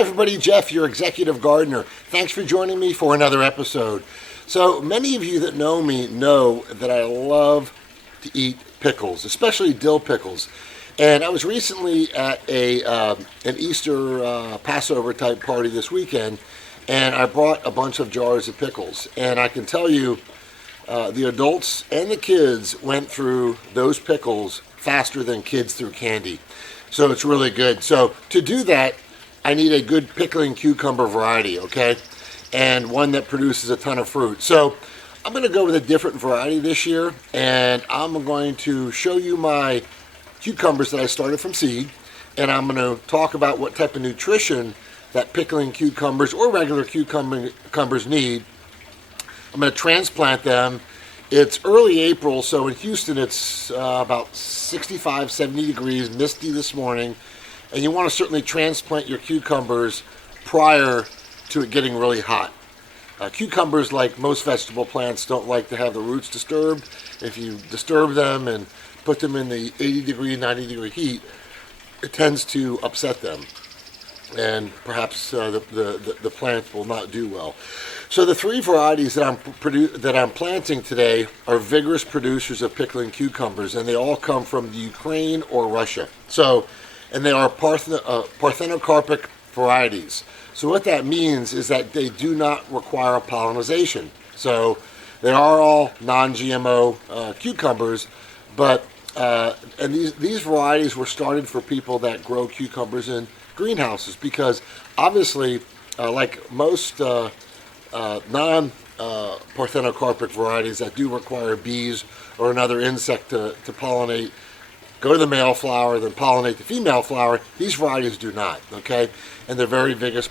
Hi everybody, Jeff, your executive gardener. Thanks for joining me for another episode. So many of you that know me know that I love to eat pickles, especially dill pickles. And I was recently at an Easter Passover type party this weekend, and I brought a bunch of jars of pickles. And I can tell you, the adults and the kids went through those pickles faster than kids through candy. So it's really good. So to do that, I need a good pickling cucumber variety, okay? And one that produces a ton of fruit. So I'm going to go with a different variety this year, and I'm going to show you my cucumbers that I started from seed, and I'm going to talk about what type of nutrition that pickling cucumbers or regular cucumbers need. I'm going to transplant them. It's early April, so in Houston it's about 65, 70 degrees, misty this morning. And you want to certainly transplant your cucumbers prior to it getting really hot. Cucumbers, like most vegetable plants, don't like to have the roots disturbed. If you disturb them and put them in the 80 degree, 90 degree heat, it tends to upset them. And perhaps the plant will not do well. So the three varieties that I'm planting today are vigorous producers of pickling cucumbers, and they all come from the Ukraine or Russia. And they are parthenocarpic varieties. So what that means is that they do not require pollination. So they are all non-GMO cucumbers, but and these varieties were started for people that grow cucumbers in greenhouses, because obviously, like most non-parthenocarpic varieties that do require bees or another insect to pollinate, go to the male flower, then pollinate the female flower. These varieties do not, okay? And they're very vigorous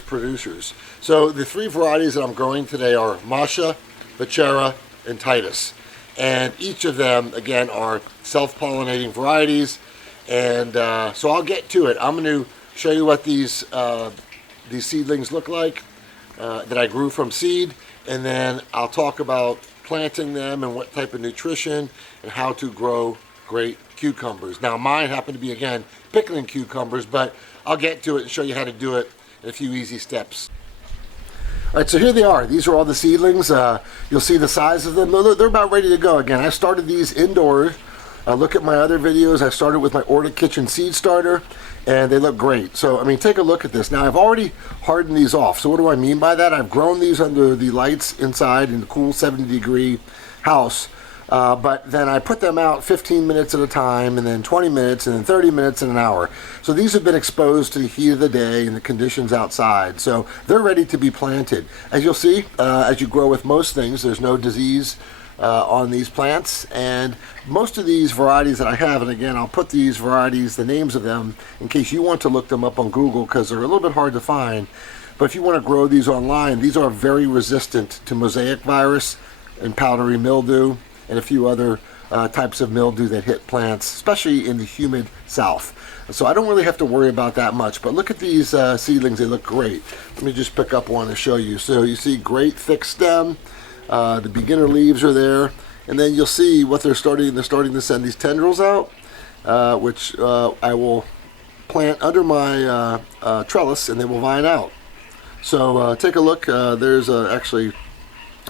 producers. So the three varieties that I'm growing today are Masha, Vechera, and Titus. And each of them, again, are self-pollinating varieties. And so I'll get to it. I'm going to show you what these seedlings look like that I grew from seed. And then I'll talk about planting them and what type of nutrition and how to grow great cucumbers. Now mine happen to be, again, pickling cucumbers, but I'll get to it and show you how to do it in a few easy steps. All right, so here they are. These are all the seedlings. You'll see the size of them. They're about ready to go. Again, I started these indoors. Look at my other videos. I started with my Orta Kitchen seed starter, and they look great. So, I mean, take a look at this. Now, I've already hardened these off. So what do I mean by that? I've grown these under the lights inside in the cool 70-degree house. But then I put them out 15 minutes at a time, and then 20 minutes, and then 30 minutes, and an hour. So these have been exposed to the heat of the day and the conditions outside. So they're ready to be planted. As you'll see, as you grow with most things, there's no disease on these plants. And most of these varieties that I have, and again, I'll put these varieties, the names of them, in case you want to look them up on Google, because they're a little bit hard to find. But if you want to grow these online, these are very resistant to mosaic virus and powdery mildew, and a few other types of mildew that hit plants, especially in the humid south. So I don't really have to worry about that much. But look at these seedlings, they look great. Let me just pick up one to show you. So you see great thick stem, the beginner leaves are there, and then you'll see what they're starting to send these tendrils out, which I will plant under my trellis, and they will vine out. So take a look, there's actually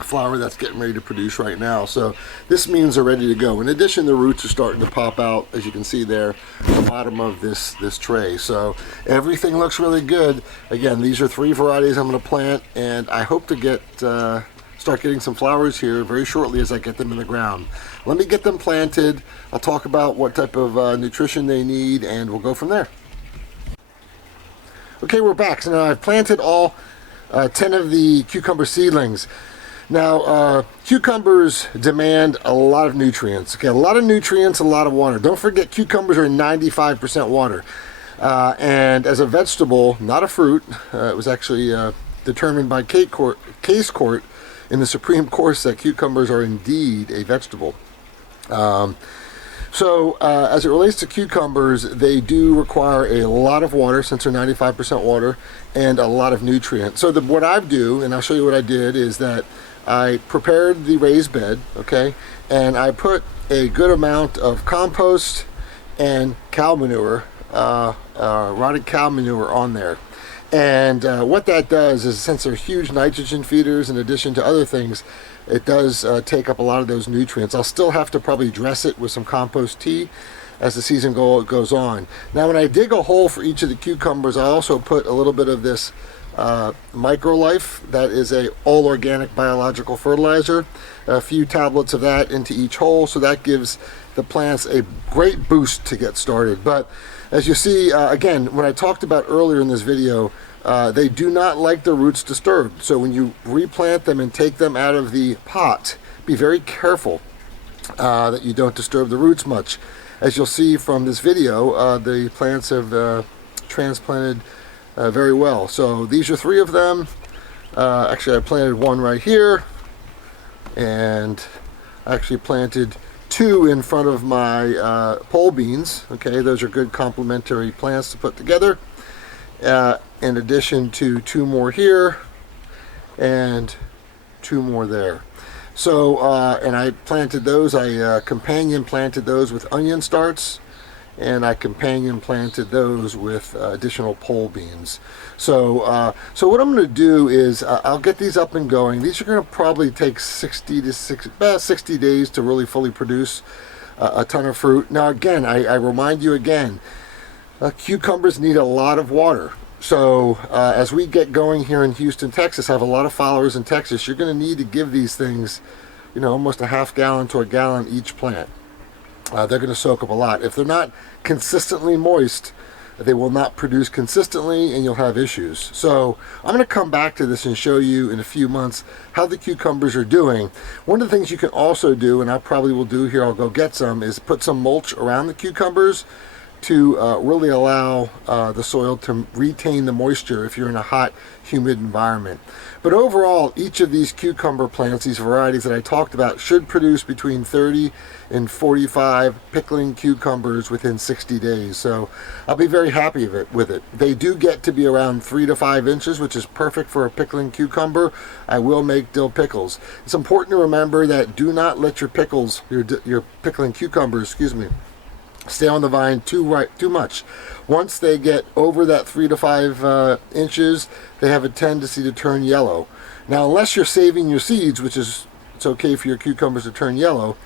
flower that's getting ready to produce right now. So this means they're ready to go. In addition, the roots are starting to pop out, as you can see there at the bottom of this tray. So everything looks really good. Again, these are three varieties I'm going to plant, and I hope to start getting some flowers here very shortly as I get them in the ground. Let me get them planted. I'll talk about what type of nutrition they need, and we'll go from there. Okay, we're back. So now I've planted all 10 of the cucumber seedlings. Now, cucumbers demand a lot of nutrients. Okay, a lot of nutrients, a lot of water. Don't forget, cucumbers are 95% water. And as a vegetable, not a fruit, it was actually determined by case court in the Supreme Court that cucumbers are indeed a vegetable. So as it relates to cucumbers, they do require a lot of water, since they're 95% water, and a lot of nutrients. So what I do, and I'll show you what I did, is that I prepared the raised bed, okay, and I put a good amount of compost and cow manure, rotted cow manure on there. And what that does is, since they're huge nitrogen feeders in addition to other things, it does take up a lot of those nutrients. I'll still have to probably dress it with some compost tea as the season goes on. Now when I dig a hole for each of the cucumbers, I also put a little bit of this Microlife. That is a all organic biological fertilizer. A few tablets of that into each hole, so that gives the plants a great boost to get started. But as you see, again, when I talked about earlier in this video, they do not like their roots disturbed. So when you replant them and take them out of the pot, be very careful that you don't disturb the roots much. As you'll see from this video, the plants have transplanted very well. So these are 3 of them. Actually, I planted one right here, and I actually planted 2 in front of my pole beans. Okay, those are good complementary plants to put together. In addition to 2 more here and 2 more there. So, and I planted those, I companion planted those with onion starts, and I companion planted those with additional pole beans. So, so what I'm going to do is I'll get these up and going. These are going to probably take 60 days to really fully produce a ton of fruit. Now again, I remind you again, cucumbers need a lot of water. So as we get going here in Houston, Texas, I have a lot of followers in Texas. You're going to need to give these things, you know, almost a half gallon to a gallon each plant. They're going to soak up a lot. If they're not consistently moist, they will not produce consistently, and you'll have issues. So I'm going to come back to this and show you in a few months how the cucumbers are doing. One of the things you can also do, and I probably will do here, I'll go get some, is put some mulch around the cucumbers to really allow the soil to retain the moisture if you're in a hot, humid environment. But overall, each of these cucumber plants, these varieties that I talked about, should produce between 30 and 45 pickling cucumbers within 60 days. So I'll be very happy with it. They do get to be around 3 to 5 inches, which is perfect for a pickling cucumber. I will make dill pickles. It's important to remember that do not let your pickles, your pickling cucumbers, excuse me, stay on the vine too much. Once they get over that 3 to 5 inches, they have a tendency to turn yellow. Now, unless you're saving your seeds, which is, it's okay for your cucumbers to turn yellow,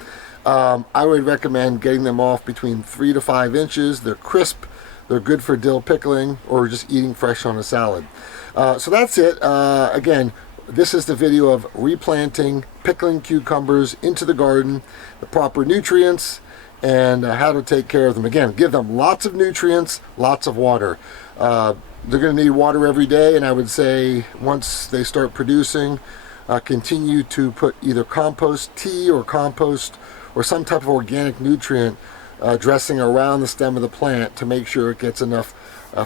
I would recommend getting them off between 3 to 5 inches. They're crisp, they're good for dill pickling, or just eating fresh on a salad. So that's it. Again, this is the video of replanting pickling cucumbers into the garden, the proper nutrients, and how to take care of them. Again, give them lots of nutrients, lots of water. They're going to need water every day, and I would say once they start producing, continue to put either compost tea or compost or some type of organic nutrient dressing around the stem of the plant to make sure it gets enough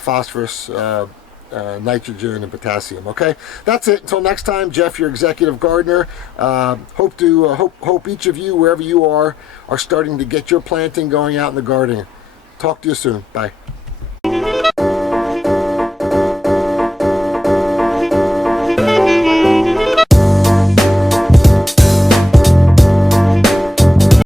phosphorus, nitrogen, and potassium. Okay, that's it. Until next time, Jeff, your executive gardener. Hope each of you, wherever you are starting to get your planting going out in the garden. Talk to you soon. Bye.